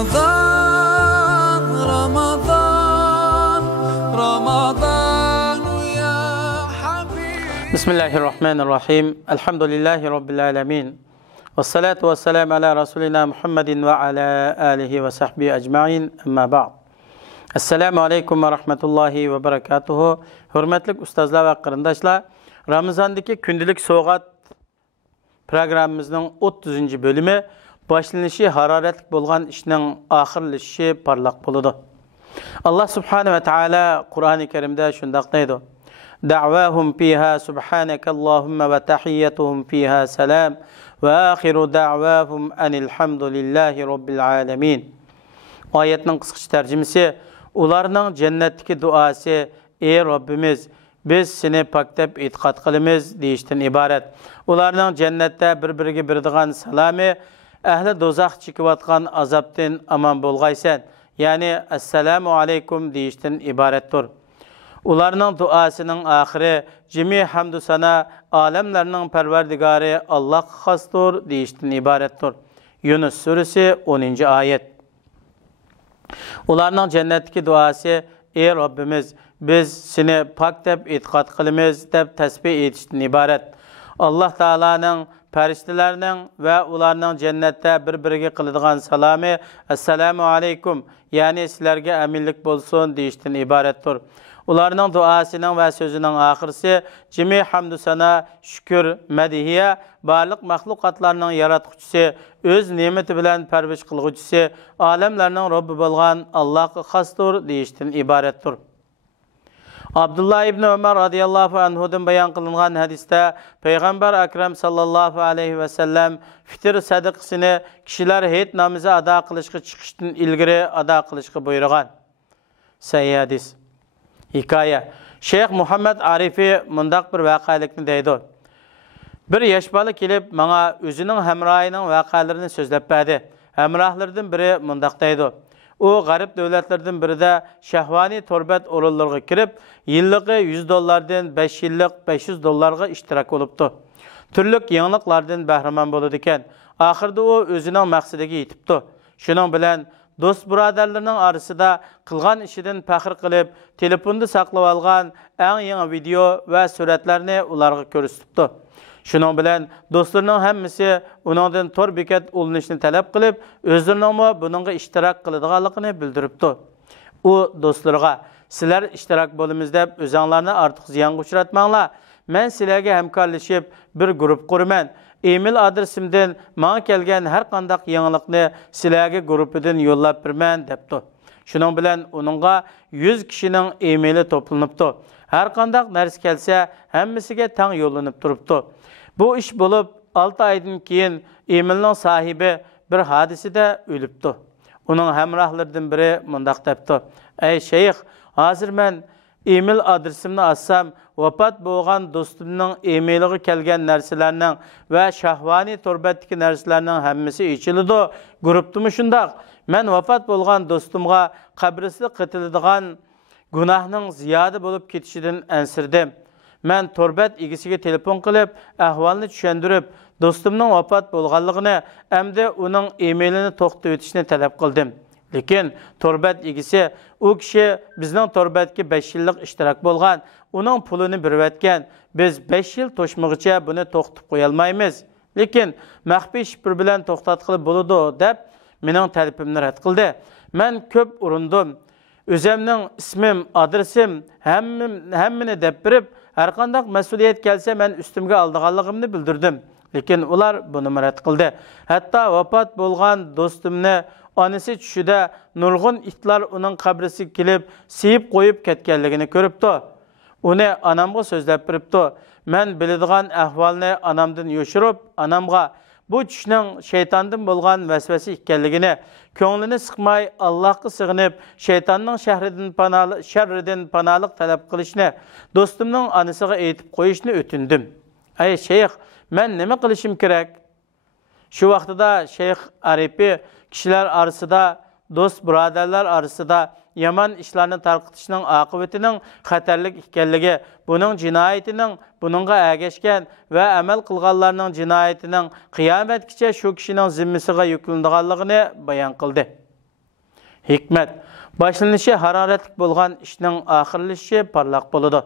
Ramazan, Ramazan, Ramazan ya Habib. Bismillahirrahmanirrahim. Elhamdülillahi Rabbil alemin. Vessalatu vesselamu ala Resulina Muhammedin ve ala alihi ve sahbihi ecma'in. Amma ba'd. Esselamu aleyküm ve rahmetullahi ve berekatuhu. Hürmetlik ustazlar ve qarındaşlar, Ramazandaki gündelik soğat programımızın 30. bölümü başlanışı hararetlik bolğan işinin ahirleşişi parlaq boludu. Allah subhanahu ve taala Kur'an-ı Kerim'de şundaq deydi: "Da'vahum fiha subhanakallahumma ve tahiyyatuhum fiha salam ve ahiru da'vahum enilhamdülillahi rabbil alamin." Ayetinin qısqacha tercümesi, ularning cennetdeki duası: "Ey Rabbimiz, biz seni pak deb etiqad qilamiz" deyishdan iborat. Ularning cennetde bir-biriga beradigan salami ahli do'zax chekayotgan azobdan aman bo'lg'aysan, ya'ni assalomu alaykum deyishdan iboratdir. Ularning duosining oxiri jami hamdu sana olamlarning parvardigori Allohga xosdir deyishdan iboratdir. Yunus surasi 10. oyat. Ularning cennetdeki duası: "Ey Rabbimiz, biz seni pak deb etiqad qilamiz" deb tasbih etishdan iborat. Allah Taala'nın farishtalarning ve ularning cennette bir-biriga qiladigan salami assalomu alaykum, ya'ni sizlarga aminlik bo'lsin deyishdan iboratdir. Ularning duosining ve so'zining oxirisi jami hamdu sana, shukr, madihiya barliq mahluqotlarning yaratquchisi, o'z ne'mati bilan parvish qilguvchisi, olamlarning Robbi bo'lgan Allohga xosdir deyishdan iboratdir. Abdullah ibn Ömer radıyallahu anhudan bayan kılınan hadiste Peygamber Ekrem sallallahu aleyhi ve sellem fitr sadaqasını kişiler heyet namazı ada kılışkı çıkıştın ilgiri ada kılışkı buyurgan. Sahih hadis. Hikaye. Şeyh Muhammed Arifi mundaq bir vaqalikni deydi. Bir yaş balı kelib bana özünün hemrahının vaqalarini sözlep berdi. Hemrahlardan biri mundaq deydi: "O garip devletlerden biri de şehvani torbet orullarına girip yıllığı $100'dan 5 yıllık $500'a iştirak oluptu. Türlük yanılıklardan bahraman boludu iken, ahırda o özünün maksadiga yetipti. Şunun bilen dost buraderlerinin arasında kılgan işiden pahir kılıp telefonda saklap algan en yeni video ve suretlerini ularga körüstüptü. Şunun bilen dostlarının hemmisi onundan tor beket olunuşunu talep kılıp, özlerinin bununla iştirak kılıdığalıqını bildiripti. O dostlarga, sizler iştirak bolumuz deb özanlarını artık ziyan uçratmağla, men sizlerge hemkarlaşıp bir grup kurmen, e-mail adresimden bana kelgen her kandak yanılıqını sizlerge grupudan yollap birmen depti. Şunun bilen onunla 100 kişinin e-maili toplanıptı. Her kandak nersi kelse hemmisiga tang yollanıp duruptu. Bu iş bulup 6 aydan keyin e-mailning sahibi bir hadisede ölüptü. Onun hemrahlardan biri mundaq depti: "Ey şeyh, hazır men e-mail adresimni açsam, vafat bo'lgan dostumning e-mailiga kelgan narsalarning ve shahvani torbatdagi narsalarning hammasi ichiladi. Gruptimi shundaq. Men vafat bo'lgan dostumga qabrisi qitiladigan gunohning ziyoda bo'lib ketishidan ansirdim. Men torbat egisiga telefon qilib, ahvolni tushundirib, dostumning vafot bo'lganligini hamda uning e-mailini to'xtatib o'tishni talab qildim. Lekin torbat egisi u kishi bizning torbatga 5 yillik ishtirok bo'lgan, uning pulini berib o'tgan. Biz 5 yil to'shmog'icha buni to'xtatib qo'ya olmaymiz. Lekin maxfiy shifr bilan to'xtatqilib bo'ladi deb mening talabimni rad qildi. Men ko'p urindim. O'zimning ismim, adresim hammani deb berib, har qanday mas'uliyat kelsa men ustimga oldiganligimni bildirdim. Lekin ular buni rad qildi. Hatto vafot bo'lgan do'stimni onasi tushida nurg'un itlar uning qabrisiga kelib, siyib qo'yib ketganligini ko'ribdi. Uni anamga so'zlab beribdi. Men biladigan ahvolni anamdan yoshirib, anamga bu tushning shaytondan bo'lgan vasvasa ekanligini, ko'nglini siqmay Allohga sig'inib, shaytonning sharridan panolik talab qilishni, do'stimning onasiga aytib qo'yishni o'tindim. Ey shayx, men nima qilishim kerak? Şu vaqtida Şeyh Arifi kişiler arasında, dost birodarlar arasında yaman ishlarni tarqitishning oqibatining xatarlik ekanligi, buning jinoyatining buningga ergashgan va amal qilganlarning jinoyatining qiyomatgacha shu kishining zimmasiga yuklanadiganligini bayon qildi. Hikmet. Başlanışı hararetlik bolgan işning ahirleşi parlaq boludu.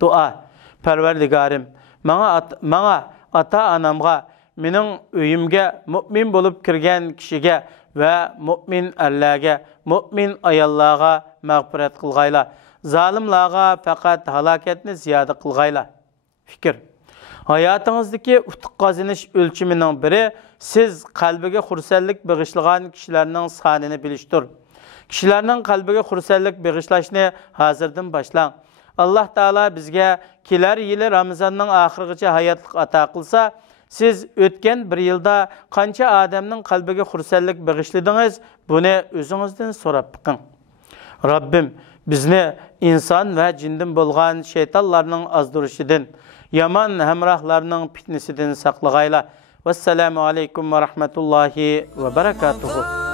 Dua. Parvardigarim, manga ata-anamga, mening uyimga mu'min bolup kirgan kishiga va mu'min erlarga, mu'min ayollarga mag'firat qilg'ayla. Zalimlarga faqat halokatni ziyoda qilg'ayla. Fikr. Hayotingizdagi utuq qozonish o'lchimining biri siz qalbiga xursandlik bag'ishlagan kishilarning sonini bilishdir. Kishilarning qalbiga xursandlik bag'ishlashni hozirdan boshlang. Allah Taala bizga kelar yili Ramazonning oxirigacha hayotlik ato qilsa, siz o'tgan bir yilda qancha odamning qalbiga xursandlik bag'ishladingiz, buni o'zingizdan so'rab biqing. Rabbim bizni inson va jindan bo'lgan shaytonlarning azdurishidan, yomon hamrohlarning fitnasidan saqlag'ayla. Vassalamu alaykum va rahmatullohi va barakatuh.